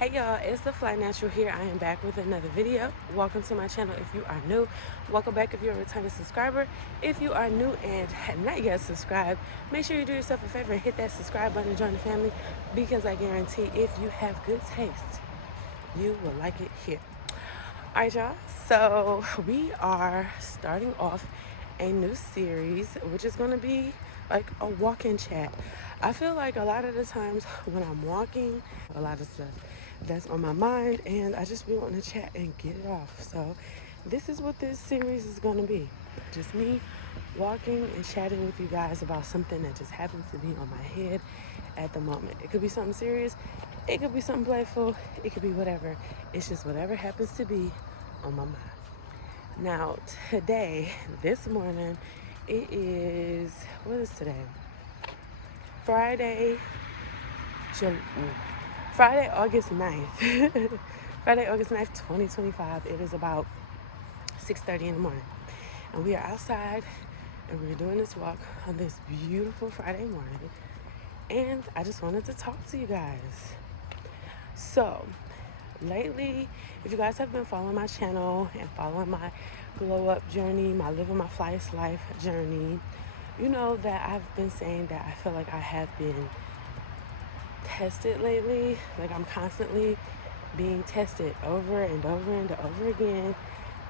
Hey y'all, it's the Fly Natural here. I am back with another video. Welcome to my channel if you are new. Welcome back if you're a returning subscriber. If you are new and have not yet subscribed, make sure you do yourself a favor and hit that subscribe button and join the family, because I guarantee if you have good taste, you will like it here. Alright y'all, so we are starting off a new series, which is going to be like a walk-in chat. I feel like a lot of the times when I'm walking, a lot of stuff that's on my mind, and I just be wanting to chat and get it off. So this is what this series is going to be. Just me walking and chatting with you guys about something that just happens to be on my head at the moment. It could be something serious, it could be something playful, it could be whatever. It's just whatever happens to be on my mind. Now today, this morning, it is, what is today? Friday, August 9th. Friday, August 9th, 2025. It is about 6:30 in the morning. And we are outside and we're doing this walk on this beautiful Friday morning. And I just wanted to talk to you guys. So, lately, if you guys have been following my channel and following my glow up journey, my living my Flyest life journey, you know that I've been saying that I feel like I have been tested lately. Like I'm constantly being tested over and over and over again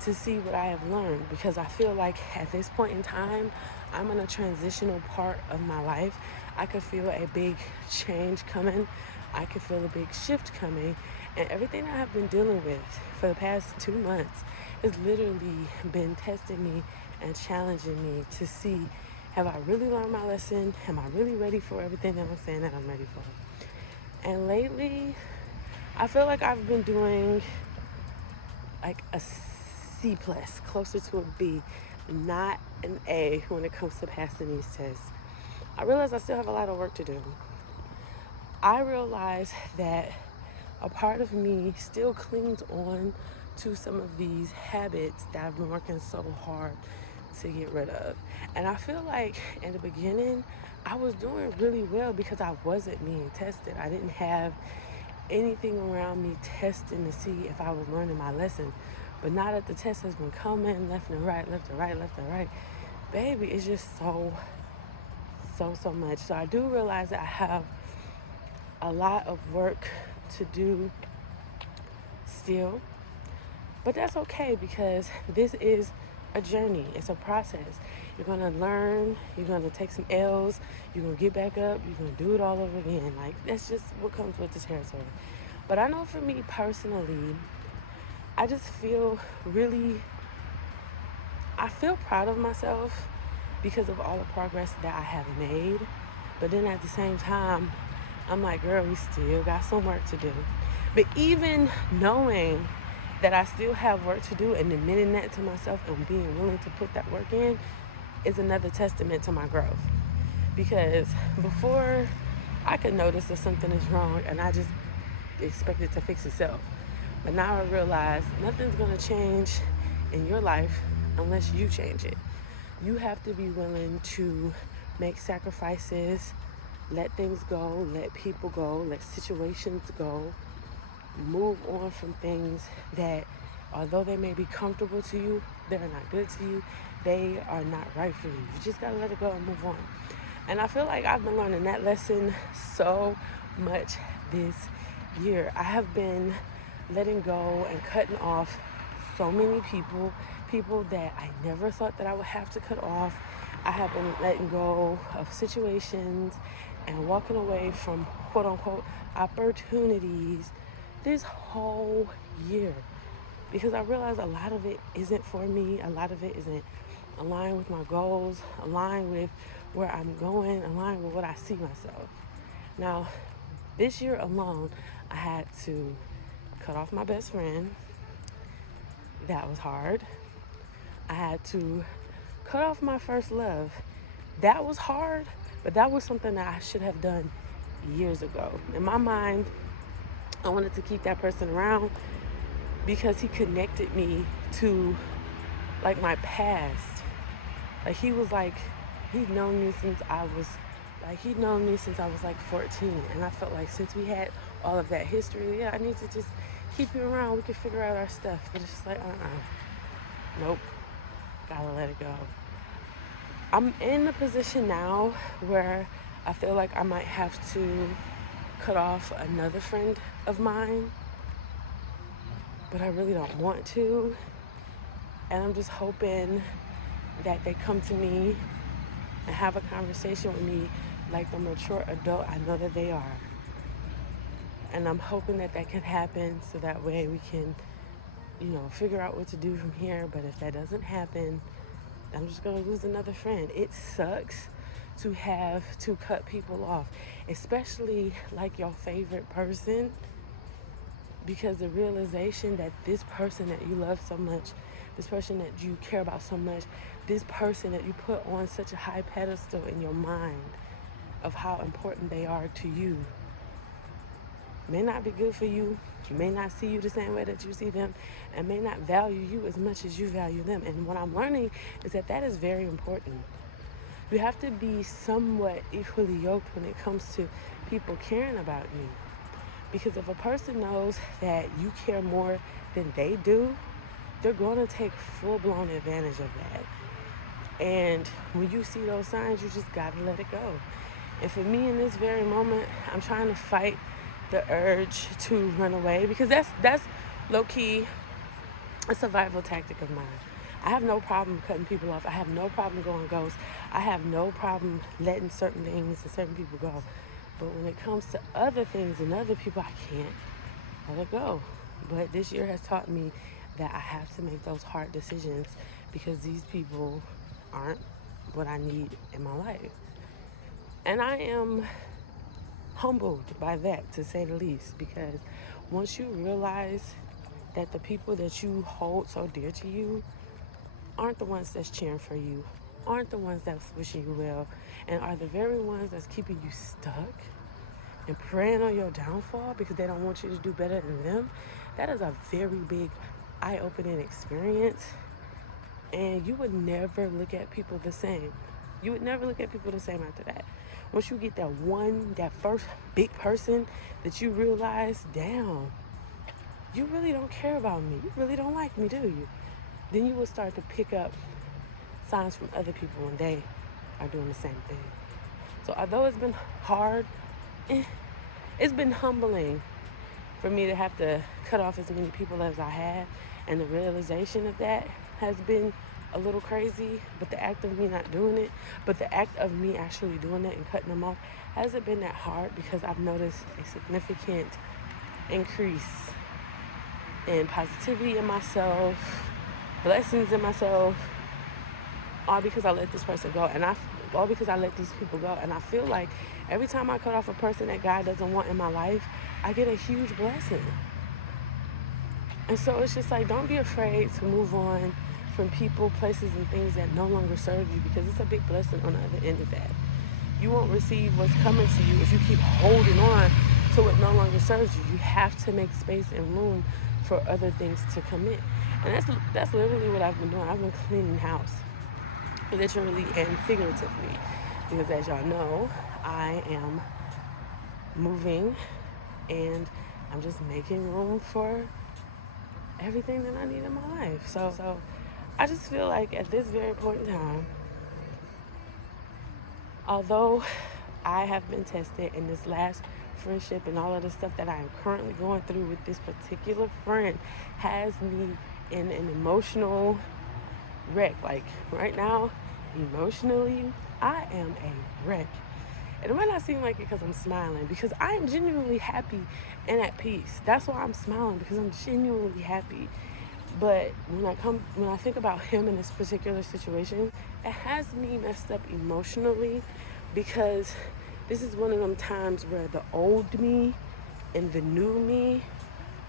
to see what I have learned, because I feel like at this point in time I'm in a transitional part of my life. I could feel a big change coming. I could feel a big shift coming, and everything that I've been dealing with for the past 2 months has literally been testing me and challenging me to see, have I really learned my lesson? Am I really ready for everything that I'm saying that I'm ready for? And lately, I feel like I've been doing like a C+, closer to a B, not an A when it comes to passing these tests. I realize I still have a lot of work to do. I realize that a part of me still clings on to some of these habits that I've been working so hard to get rid of. And I feel like in the beginning, I was doing really well because I wasn't being tested. I didn't have anything around me testing to see if I was learning my lesson. But now that the test has been coming left and right, left and right, left and right, baby, it's just so much. So I do realize that I have a lot of work to do still, but that's okay, because this is a journey. It's a process. You're gonna learn, you're gonna take some L's, you're gonna get back up, you're gonna do it all over again. Like, that's just what comes with the territory. But I know for me personally, I just feel I feel proud of myself because of all the progress that I have made. But then at the same time, I'm like, girl, we still got some work to do. But even knowing that I still have work to do and admitting that to myself and being willing to put that work in is another testament to my growth. Because before, I could notice that something is wrong and I just expect it to fix itself. But now I realize nothing's gonna change in your life unless you change it. You have to be willing to make sacrifices, let things go, let people go, let situations go, move on from things that, although they may be comfortable to you, they're not good to you, they are not right for you. You just gotta let it go and move on. And I feel like I've been learning that lesson so much this year. I have been letting go and cutting off so many people that I never thought that I would have to cut off. I have been letting go of situations and walking away from quote unquote opportunities this whole year, because I realize a lot of it isn't for me. A lot of it isn't aligned with my goals, aligned with where I'm going, aligned with what I see myself. Now, this year alone, I had to cut off my best friend. That was hard. I had to cut off my first love. That was hard, but that was something that I should have done years ago. In my mind, I wanted to keep that person around because he connected me to like my past. Like he'd known me since I was Like, he'd known me since I was like 14, and I felt like since we had all of that history, yeah, I need to just keep you around. We could figure out our stuff. But it's just like, nope, gotta let it go. I'm in the position now where I feel like I might have to cut off another friend of mine, but I really don't want to. And I'm just hoping that they come to me and have a conversation with me like the mature adult I know that they are. And I'm hoping that that can happen so that way we can, figure out what to do from here. But if that doesn't happen, I'm just going to lose another friend. It sucks to have to cut people off, especially like your favorite person, because the realization that this person that you love so much, this person that you care about so much, this person that you put on such a high pedestal in your mind of how important they are to you, may not be good for you, may not see you the same way that you see them, and may not value you as much as you value them. And what I'm learning is that that is very important. You have to be somewhat equally yoked when it comes to people caring about you. Because if a person knows that you care more than they do, they're going to take full-blown advantage of that. And when you see those signs, you just got to let it go. And for me in this very moment, I'm trying to fight the urge to run away, because that's low-key a survival tactic of mine. I have no problem cutting people off. I have no problem going ghost. I have no problem letting certain things and certain people go. But when it comes to other things and other people, I can't let it go. But this year has taught me that I have to make those hard decisions, because these people aren't what I need in my life. And I am humbled by that, to say the least, because once you realize that the people that you hold so dear to you aren't the ones that's cheering for you, aren't the ones that's wishing you well, and are the very ones that's keeping you stuck and preying on your downfall because they don't want you to do better than them, that is a very big eye-opening experience. And you would never look at people the same. You would never look at people the same after that. Once you get that first big person that you realize, damn, you really don't care about me. You really don't like me, do you? Then you will start to pick up signs from other people when they are doing the same thing. So although it's been hard, it's been humbling for me to have to cut off as many people as I have. And the realization of that has been a little crazy, but the act of me not doing it, but the act of me actually doing it and cutting them off hasn't been that hard, because I've noticed a significant increase in positivity in myself, blessings in myself, all because I let this person go, and all because I let these people go. And I feel like every time I cut off a person that God doesn't want in my life, I get a huge blessing. And so it's just like, don't be afraid to move on from people, places, and things that no longer serve you, because it's a big blessing on the other end of that. You won't receive what's coming to you if you keep holding on to what no longer serves you. You have to make space and room for other things to come in. And that's literally what I've been doing. I've been cleaning house, literally and figuratively, because as y'all know, I am moving and I'm just making room for everything that I need in my life. So I just feel like at this very point in time, although I have been tested in this last friendship, and all of the stuff that I am currently going through with this particular friend has me in an emotional wreck. Like right now, emotionally, I am a wreck. And it might not seem like it because I'm smiling, because I am genuinely happy and at peace. That's why I'm smiling, because I'm genuinely happy. But when I think about him in this particular situation, it has me messed up emotionally, because this is one of them times where the old me and the new me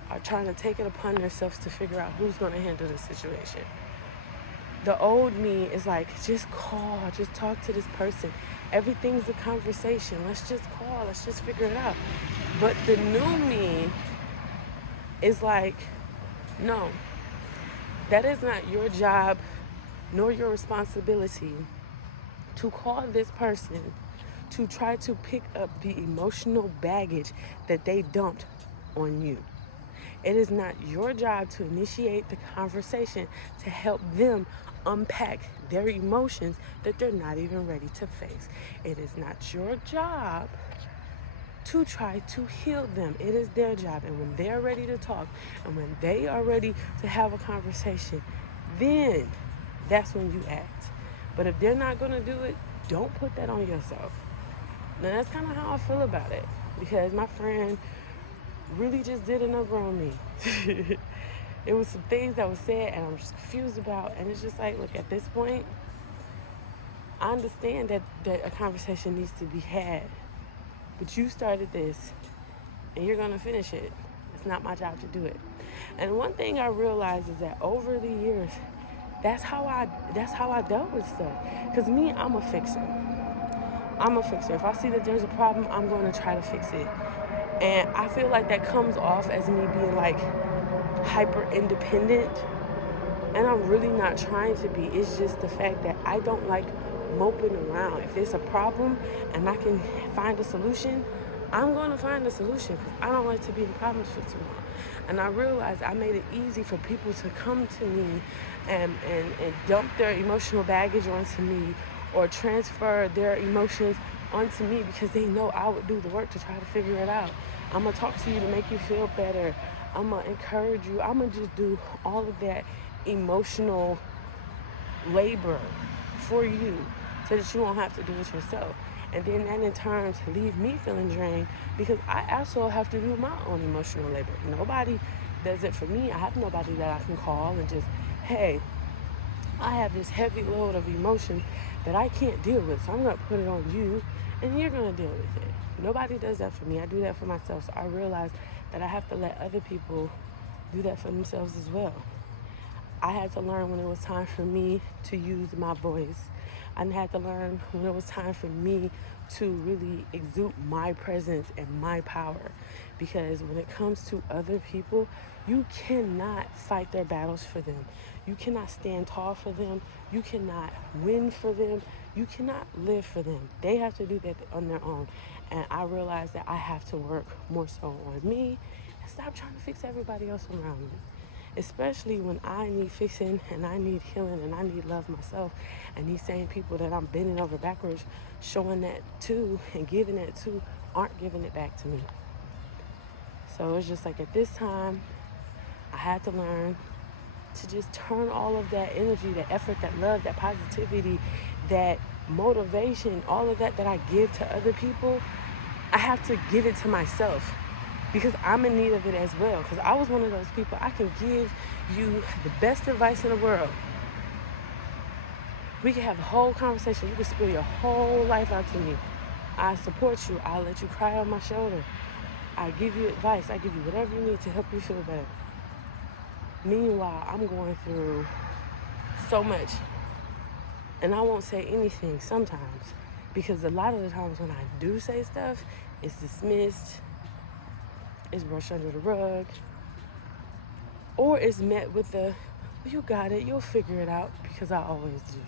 are trying to take it upon themselves to figure out who's going to handle the situation. The old me is like, just call, just talk to this person. Everything's a conversation. Let's just call, let's just figure it out. But the new me is like, no, that is not your job nor your responsibility to call this person to try to pick up the emotional baggage that they dumped on you. It is not your job to initiate the conversation to help them unpack their emotions that they're not even ready to face. It is not your job to try to heal them. It is their job. And when they're ready to talk and when they are ready to have a conversation, then that's when you act. But if they're not going to do it, don't put that on yourself. Now, that's kind of how I feel about it, because my friend really just did a number on me. It was some things that was said and I'm just confused about. And it's just like, look, at this point, I understand that a conversation needs to be had. But you started this and you're going to finish it. It's not my job to do it. And one thing I realized is that over the years, that's how I dealt with stuff. Because me, I'm a fixer. If I see that there's a problem, I'm going to try to fix it. And I feel like that comes off as me being like hyper independent. And I'm really not trying to be. It's just the fact that I don't like moping around. If it's a problem and I can find a solution, I'm going to find a solution, because I don't like to be in problems for too long. And I realized I made it easy for people to come to me and dump their emotional baggage onto me, or transfer their emotions onto me, because they know I would do the work to try to figure it out. I'm going to talk to you to make you feel better. I'm going to encourage you. I'm going to just do all of that emotional labor for you so that you won't have to do it yourself. And then that in turn to leave me feeling drained, because I also have to do my own emotional labor. Nobody does it for me. I have nobody that I can call and just, hey, I have this heavy load of emotions that I can't deal with, so I'm going to put it on you and you're going to deal with it. Nobody does that for me. I do that for myself. So I realize that I have to let other people do that for themselves as well. I had to learn when it was time for me to use my voice. I had to learn when it was time for me to really exude my presence and my power. Because when it comes to other people, you cannot fight their battles for them. You cannot stand tall for them. You cannot win for them. You cannot live for them. They have to do that on their own. And I realized that I have to work more so on me and stop trying to fix everybody else around me. Especially when I need fixing and I need healing and I need love myself. And these same people that I'm bending over backwards, showing that to and giving that to, aren't giving it back to me. So it's just like, at this time, I had to learn to just turn all of that energy, that effort, that love, that positivity, that motivation, all of that I give to other people, I have to give it to myself. Because I'm in need of it as well. Because I was one of those people, I can give you the best advice in the world. We can have a whole conversation. You can spill your whole life out to me. I support you. I'll let you cry on my shoulder. I give you advice. I give you whatever you need to help you feel better. Meanwhile, I'm going through so much. And I won't say anything sometimes. Because a lot of the times when I do say stuff, it's dismissed. It's brushed under the rug, or it's met with the, well, you got it, you'll figure it out, because I always do.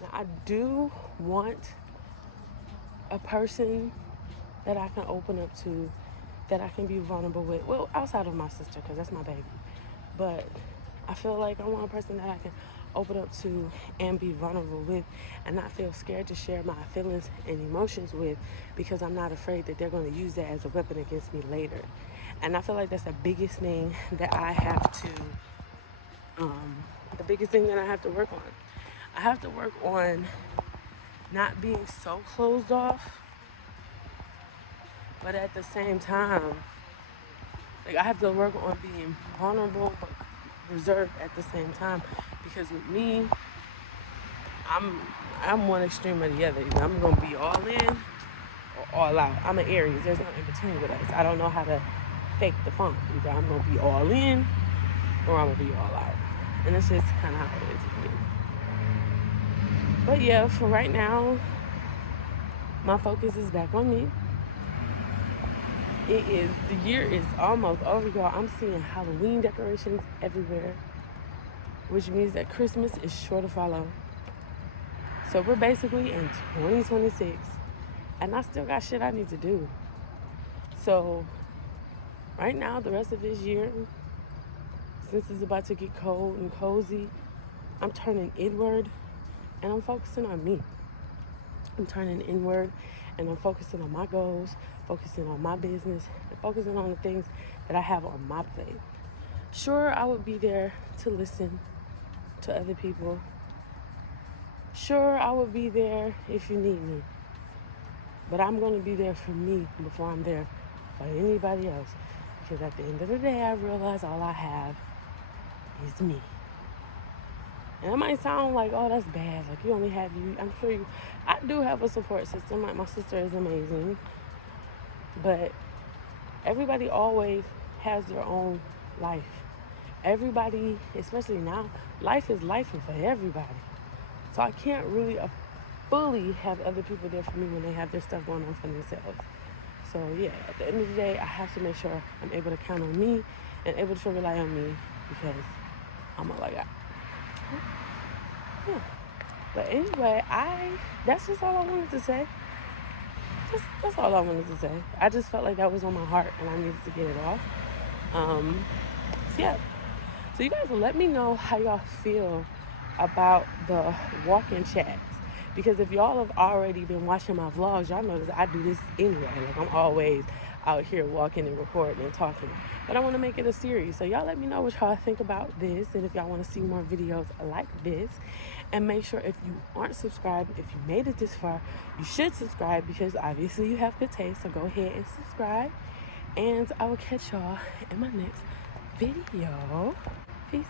Now, I do want a person that I can open up to, that I can be vulnerable with. Well, outside of my sister, because that's my baby. But I feel like I want a person that I can open up to and be vulnerable with, and not feel scared to share my feelings and emotions with, because I'm not afraid that they're going to use that as a weapon against me later. And I feel like that's the biggest thing that I have to work on. I have to work on not being so closed off, but at the same time, like, I have to work on being vulnerable but reserved at the same time. Because with me, I'm one extreme or the other. I'm gonna be all in or all out. I'm an Aries. There's no in between with us. I don't know how to fake the funk. Either I'm gonna be all in or I'm gonna be all out. And it's just kind of how it is with me. But yeah, for right now, my focus is back on me. The year is almost over, y'all. I'm seeing Halloween decorations everywhere, which means that Christmas is sure to follow. So we're basically in 2026 And I still got shit I need to do. So right now, the rest of this year, since it's about to get cold and cozy, I'm turning inward and I'm focusing on me. I'm turning inward and I'm focusing on my goals, focusing on my business, and focusing on the things that I have on my plate. Sure, I would be there to listen to other people. Sure, I would be there if you need me. But I'm going to be there for me before I'm there for anybody else. Because at the end of the day, I realize all I have is me. And it might sound like, oh, that's bad. Like, you only have you. I'm sure you. I do have a support system. Like, my sister is amazing. But everybody always has their own life. Everybody, especially now, life is life for everybody. So I can't really fully have other people there for me when they have their stuff going on for themselves. So yeah, at the end of the day, I have to make sure I'm able to count on me and able to rely on me because I'm all I got. Yeah. But anyway, that's just all I wanted to say. That's all I wanted to say. I just felt like that was on my heart and I needed to get it off. So yeah. So you guys let me know how y'all feel about the walk-in chats. Because if y'all have already been watching my vlogs, y'all know that I do this anyway. Like, I'm always out here walking and recording and talking. But I want to make it a series. So y'all let me know what y'all think about this. And if y'all want to see more videos like this. And make sure if you aren't subscribed, if you made it this far, you should subscribe because obviously you have good taste. So go ahead and subscribe. And I will catch y'all in my next video. Peace.